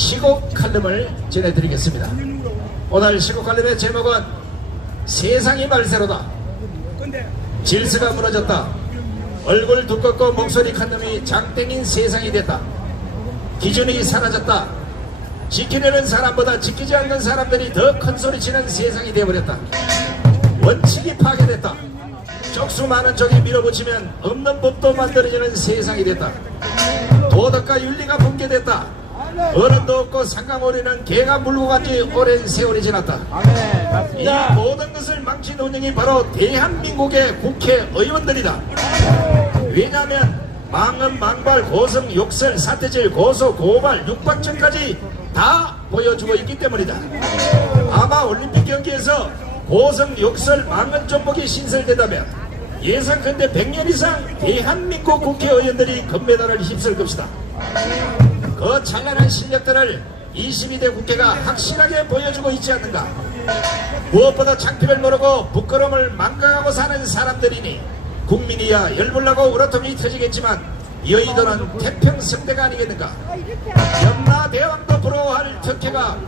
시곡 칼럼을 전해드리겠습니다. 오늘 시곡 칼럼의 제목은 세상이 말세로다. 질서가 무너졌다. 얼굴 두껍고 목소리 큰 놈이 장땡인 세상이 됐다. 기준이 사라졌다. 지키려는 사람보다 지키지 않는 사람들이 더 큰 소리치는 세상이 되어버렸다. 원칙이 파괴됐다. 족수 많은 쪽이 밀어붙이면 없는 법도 만들어지는 세상이 됐다. 도덕과 윤리가 붕괴됐다. 어른도 없고 상강오리는 개가 물고 간지 오랜 세월이 지났다. 이 모든 것을 망친 운영이 바로 대한민국의 국회의원들이다. 왜냐하면 망언, 망발, 고성, 욕설, 사태질, 고소, 고발, 육박전까지 다 보여주고 있기 때문이다. 아마 올림픽 경기에서 고성, 욕설, 망언 전복이 신설된다면 예상컨대 100년 이상 대한민국 국회의원들이 금메달을 휩쓸 것이다. 그 찬란한 실력들을 22대 국회가 확실하게 보여주고 있지 않는가. 무엇보다 창피를 모르고 부끄러움을 망각하고 사는 사람들이니 국민이야 열불나고 울어통이 터지겠지만 여의도는 태평성대가 아니겠는가. 염라대왕도 부러워할 특혜가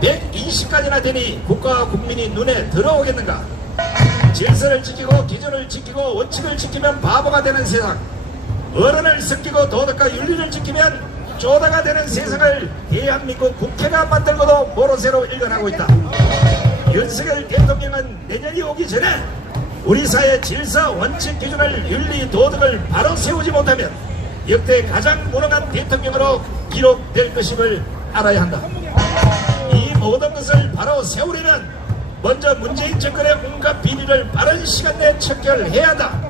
120가지나 되니 국가와 국민이 눈에 들어오겠는가. 질서를 지키고 기준을 지키고 원칙을 지키면 바보가 되는 세상, 어른을 섬기고 도덕과 윤리를 지키면 쪼다가 되는 세상을 대한민국 국회가 만들고도 모로새로 일관하고 있다. 윤석열 대통령은 내년이 오기 전에 우리 사회 질서, 원칙, 기준을, 윤리, 도덕을 바로 세우지 못하면 역대 가장 무능한 대통령으로 기록될 것임을 알아야 한다. 이 모든 것을 바로 세우려면 먼저 문재인 정권의 온갖 비리를 빠른 시간 내에 척결해야 한다.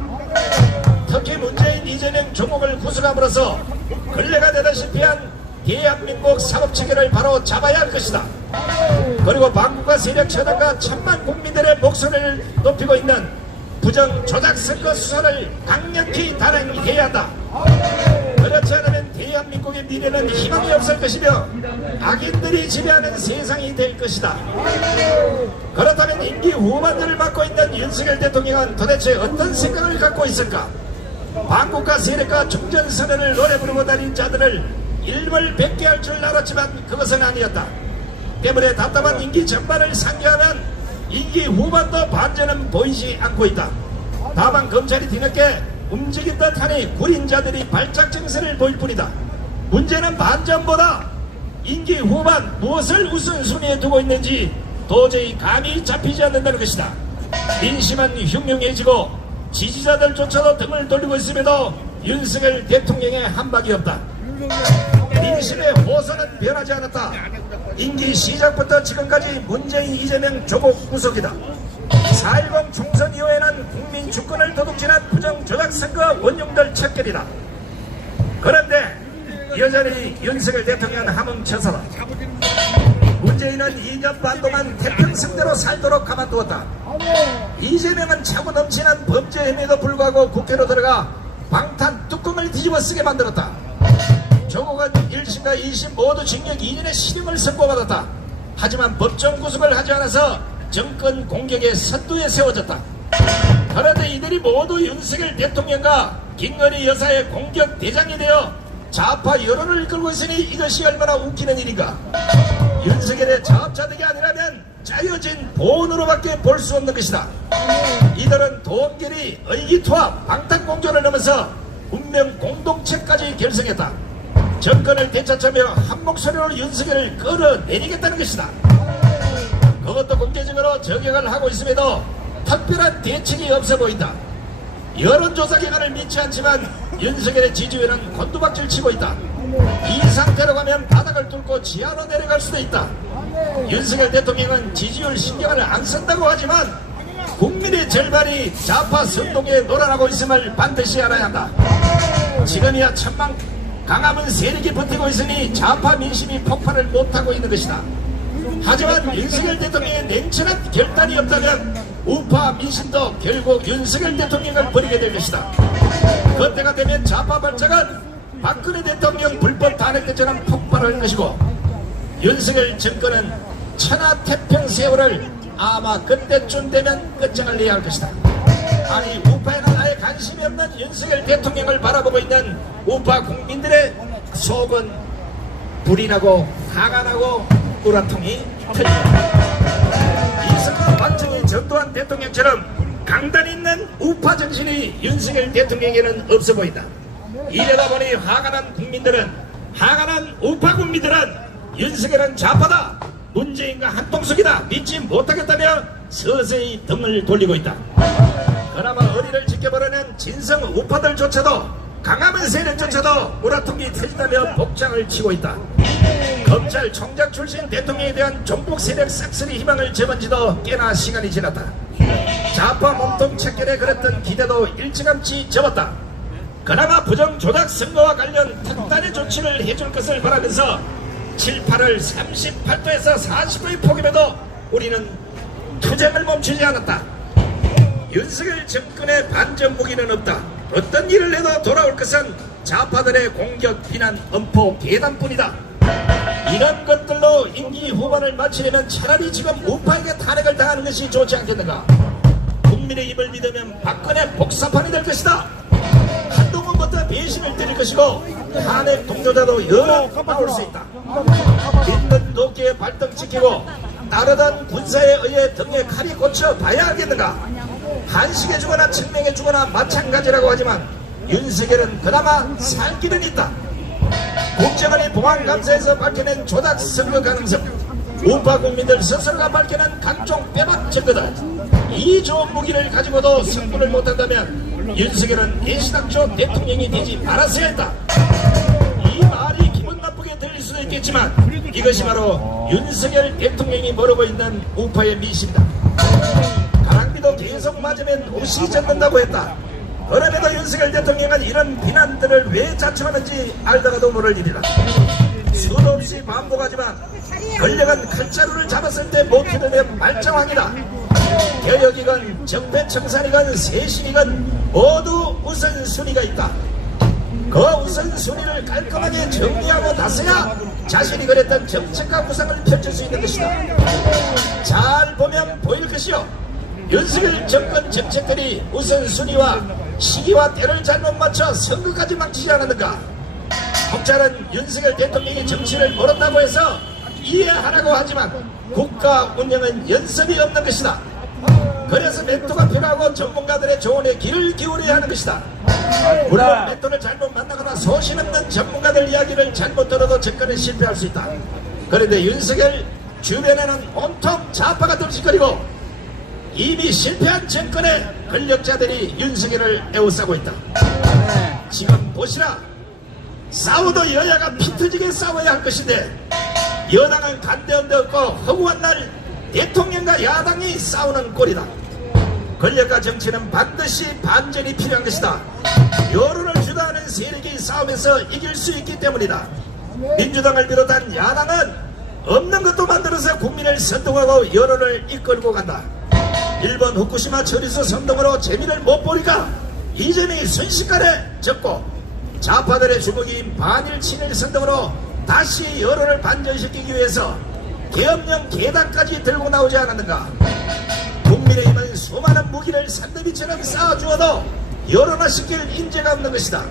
특히 문재인, 이재명, 조국을 구속함으로써 근래가 되다시피 한 대한민국 사법체계를 바로 잡아야 할 것이다. 그리고 반국가 세력 처단과 천만 국민들의 목소리를 높이고 있는 부정 조작 선거 수사를 강력히 단행해야 한다. 그렇지 않으면 대한민국의 미래는 희망이 없을 것이며 악인들이 지배하는 세상이 될 것이다. 그렇다면 임기 후반전을 맡고 있는 윤석열 대통령은 도대체 어떤 생각을 갖고 있을까? 반국가 세력과 종전선언을 노래 부르고 다닌 자들을 일벌백계 할 줄 알았지만 그것은 아니었다. 때문에 답답한 임기 전반을 상기하면 임기 후반도 반전은 보이지 않고 있다. 다만 검찰이 뒤늦게 움직인 듯하니 구린 자들이 발작 증세를 보일 뿐이다. 문제는 반전보다 임기 후반 무엇을 우선순위에 두고 있는지 도저히 감이 잡히지 않는다는 것이다. 민심은 흉흉해지고 지지자들조차도 등을 돌리고 있음에도 윤석열 대통령의 한박이 없다. 민심의 호소는 변하지 않았다. 임기 시작부터 지금까지 문재인, 이재명, 조국 구속이다. 4.10 총선 이후에는 국민 주권을 도둑질한 부정조작선거 원흉들 척결이다. 그런데 여전히 윤석열 대통령은 함흥처사다. 문재인은 2년 반 동안 태평성대로 살도록 가만두었다. 이재명은 차고 넘치는 범죄 혐의에도 불구하고 국회로 들어가 방탄 뚜껑을 뒤집어 쓰게 만들었다. 조국은 1심과 2심 모두 징역 2년의 실형을 선고받았다. 하지만 법정 구속을 하지 않아서 정권 공격의 선두에 세워졌다. 그런데 이들이 모두 윤석열 대통령과 김건희 여사의 공격 대장이 되어 좌파 여론을 이끌고 있으니 이것이 얼마나 웃기는 일인가. 윤석열의 자업자득이 아니라면 짜여진 보온으로밖에 볼 수 없는 것이다. 이들은 도원결이 의기투합, 방탄공조를 넘어서 운명 공동체까지 결성했다. 정권을 되찾자며 한 목소리로 윤석열을 끌어내리겠다는 것이다. 그것도 공개적으로 저격을 하고 있음에도 특별한 대책이 없어 보인다. 여론조사 기관을 믿지 않지만 윤석열의 지지율은 곤두박질 치고 있다. 이 상태로 가면 바닥을 뚫고 지하로 내려갈 수도 있다. 윤석열 대통령은 지지율 신경을 안 쓴다고 하지만 국민의 절반이 좌파 선동에 놀아나고 있음을 반드시 알아야 한다. 지금이야 천만 강함은 세력이 버티고 있으니 좌파 민심이 폭발을 못하고 있는 것이다. 하지만 윤석열 대통령의 냉철한 결단이 없다면 우파 민심도 결국 윤석열 대통령을 버리게 될 것이다. 그때가 되면 좌파 발작은 박근혜 대통령 불법 탄핵 때처럼 폭발할 것이고 윤석열 정권은 천하태평 세월을 아마 그때쯤 되면 끝장을 내야 할 것이다. 아니 우파에는 아예 관심이 없는 윤석열 대통령을 바라보고 있는 우파 국민들의 속은 불이 나고 화가 나고 우라통이 터지고 이승만 박정희 전두환 대통령처럼 강단 있는 우파 정신이 윤석열 대통령에게는 없어 보인다. 이러다 보니 화가 난 국민들은, 화가 난 우파 국민들은 윤석열은 좌파다, 문재인과 한통속이다 믿지 못하겠다며 서서히 등을 돌리고 있다. 그나마 어리를 지켜보려는 진성 우파들조차도, 강함의 세력조차도 우라통이 터진다며 복장을 치고 있다. 검찰총장 출신 대통령에 대한 종북 세력 싹쓸이 희망을 접은 지도 꽤나 시간이 지났다. 좌파 몸통 척결에 걸었던 기대도 일찌감치 접었다. 그나마 부정조작 선거와 관련 특단의 조치를 해줄 것을 바라면서 7, 8월 38도에서 40도의 폭염에도 우리는 투쟁을 멈추지 않았다. 윤석열 정권의 반전 무기는 없다. 어떤 일을 해도 돌아올 것은 좌파들의 공격, 비난, 엄포, 계단뿐이다. 이런 것들로 임기 후반을 마치려면 차라리 지금 우파에게 탄핵을 당하는 것이 좋지 않겠는가. 국민의 힘을 믿으면 박근혜 복사판이 될 것이다. 한동훈부터 배신을 때릴 것이고 탄핵 동조자도 여러 나올 수 있다. 믿는 도끼에 발등 지키고 따르던 군사에 의해 등에 칼이 꽂혀 봐야 하겠는가. 한식해 주거나 측명해 주거나 마찬가지라고 하지만 윤석열은 그나마 살 길은 있다. 국정원이 보안감사에서 밝혀낸 조작 선거 가능성, 우파 국민들 스스로가 밝혀낸 각종 빼박 증거들, 이 좋은 무기를 가지고도 승부를 못한다면 윤석열은 예시당초 대통령이 되지 말았어야 했다. 이 말이 기분 나쁘게 들릴 수도 있겠지만 이것이 바로 윤석열 대통령이 모르고 있는 우파의 미신이다. 가랑비도 계속 맞으면 옷이 젖는다고 했다. 그럼에도 윤석열 대통령은 이런 비난들을 왜 자초하는지 알다가도 모를 일이다. 수도 없이 반복하지만 권력은 칼자루를 잡았을 때 못 들으면 말짱왕이다. 개혁이건 정패청산이건 쇄신이건 모두 우선순위가 있다. 그 우선순위를 깔끔하게 정리하고 나서야 자신이 그랬던 정책과 구상을 펼칠 수 있는 것이다. 잘 보면 보일 것이요, 윤석열 정권 정책들이 우선순위와 시기와 때를 잘못 맞춰 선거까지 망치지 않았는가. 검찰은 윤석열 대통령이 정치를 모른다고 해서 이해하라고 하지만 국가 운영은 연습이 없는 것이다. 그래서 멘토가 필요하고 전문가들의 조언에 귀를 기울여야 하는 것이다. 물론 멘토를 잘못 만나거나 소신 없는 전문가들 이야기를 잘못 들어도 정권은 실패할 수 있다. 그런데 윤석열 주변에는 온통 좌파가 들썩거리고 이미 실패한 정권의 권력자들이 윤석열을 에워싸고 있다. 지금 보시라. 싸워도 여야가 피 터지게 싸워야 할 것인데 여당은 간대언도 없고 허구한 날 대통령과 야당이 싸우는 꼴이다. 권력과 정치는 반드시 반전이 필요한 것이다. 여론을 주도하는 세력이 싸우면서 이길 수 있기 때문이다. 민주당을 비롯한 야당은 없는 것도 만들어서 국민을 선동하고 여론을 이끌고 간다. 일본 후쿠시마 처리소 선동으로 재미를 못 보니까 이재명이 순식간에 졌고 좌파들의 주먹이 반일 친일 선동으로 다시 여론을 반전시키기 위해서 계엄령 계단까지 들고 나오지 않았는가. 국민의힘은 수많은 무기를 산더미처럼 쌓아주어도 여론화시킬 인재가 없는 것이다.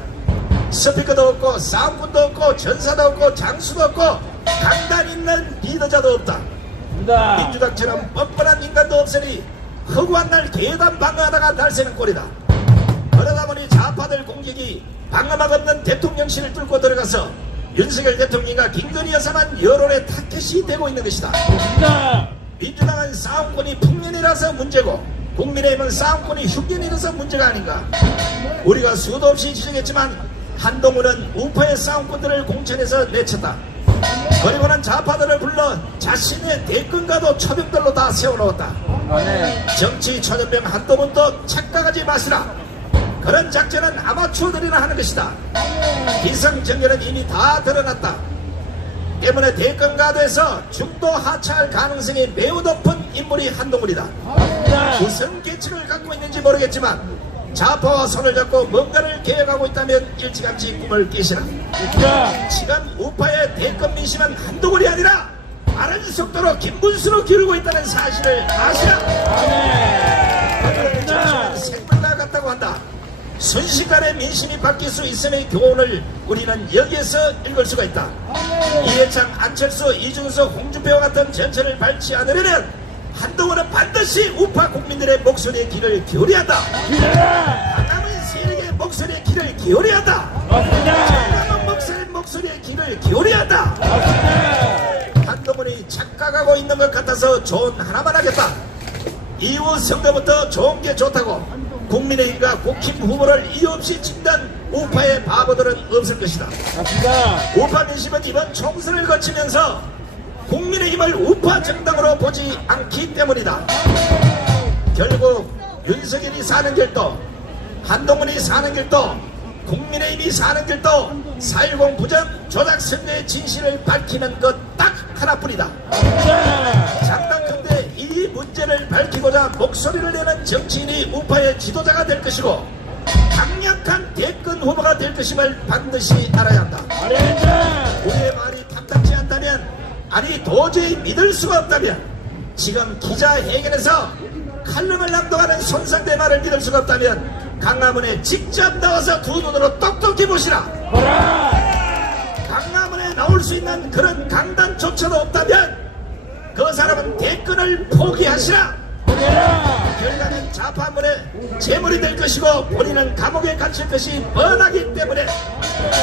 스피커도 없고 싸움꾼도 없고 전사도 없고 장수도 없고 강단 있는 리더자도 없다. 민주당처럼 뻔뻔한 인간도 없으니 허구한 날 계단 방어하다가 날새는 꼴이다. 그러다 보니 좌파들 공격이 방어막 없는 대통령실을 뚫고 들어가서 윤석열 대통령과 김건희 여사만 여론의 타켓이 되고 있는 것이다. 민주당은 싸움꾼이 풍년이라서 문제고 국민의힘은 싸움꾼이 흉년이라서 문제가 아닌가. 우리가 수도 없이 지적했지만 한동훈은 우파의 싸움꾼들을 공천해서 내쳤다. 그리고는 좌파들을 불러 자신의 대권과도 초병들로 다 세워놓았다. 정치 초년병 한동훈도 착각하지 마시라. 그런 작전은 아마추어들이나 하는 것이다. 기성정렬은 이미 다 드러났다. 때문에 대권가도에서 중도 하차할 가능성이 매우 높은 인물이 한동훈이다. 무슨 계책을 갖고 있는지 모르겠지만 좌파와 손을 잡고 뭔가를 계획하고 있다면 일찌감치 꿈을 깨시라. 지금 우파의 대권 민심은 한동훈이 아니라 빠른 속도로 김문수로 기울고 있다는 사실을 아시라. 그들은 정치는 생물과 같다고 한다. 순식간에 민심이 바뀔 수 있음의 교훈을 우리는 여기에서 읽을 수가 있다. 이해창, 안철수, 이준석, 홍준표와 같은 전철을 밟지 않으려면 한동훈은 반드시 우파 국민들의 목소리에 귀를 기울여야 한다. 강남의 세력의 목소리에 귀를 기울여야 한다. 강남은 목소리에 귀를 기울여야 한다. 한동훈이 착각하고 있는 것 같아서 조언 하나만 하겠다. 이후 선거부터 좋은 게 좋다고 국민의힘과 국힘 후보를 이유 없이 찍는 우파의 바보들은 없을 것이다. 우파 민심은 이번 총선을 거치면서 국민의힘을 우파 정당으로 보지 않기 때문이다. 결국 윤석열이 사는 길도, 한동훈이 사는 길도, 국민의힘이 사는 길도 4.10 부정 조작 선거의 진실을 밝히는 것 딱 하나뿐이다. 장담컨대 이 문제를 밝히고자 목소리를 내는 정치인이 우파의 지도자가 될 것이고 강력한 대권 후보가 될 것임을 반드시 알아야 한다. 우리의 말이 탐탁지 않다면, 아니 도저히 믿을 수가 없다면, 지금 기자회견에서 칼럼을 낭독하는 손상대 말을 믿을 수가 없다면 강화문에 직접 나와서 두 눈으로 똑똑히 보시라. 강화문에 나올 수 있는 그런 강단조차도 없다면 그 사람은 대권을 포기하시라. 결과는 좌파문의 재물이 될 것이고 본인은 감옥에 갇힐 것이 뻔하기 때문에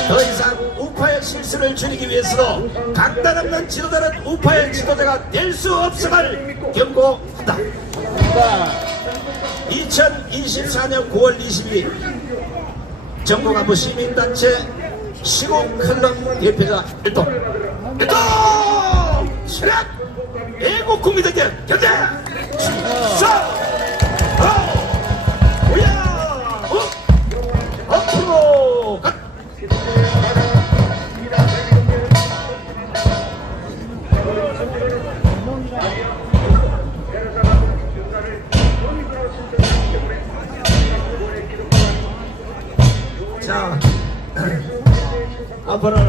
더 이상 우파의 실수를 줄이기 위해서도 강단 없는 지도자는 우파의 지도자가 될 수 없음을 경고한다. 2024년 9월 22일 전국안보 시민단체 시국 칼럼 대표자 일동 실력 애국 국민들께 견제 앞으로 가. 자, 앞으로는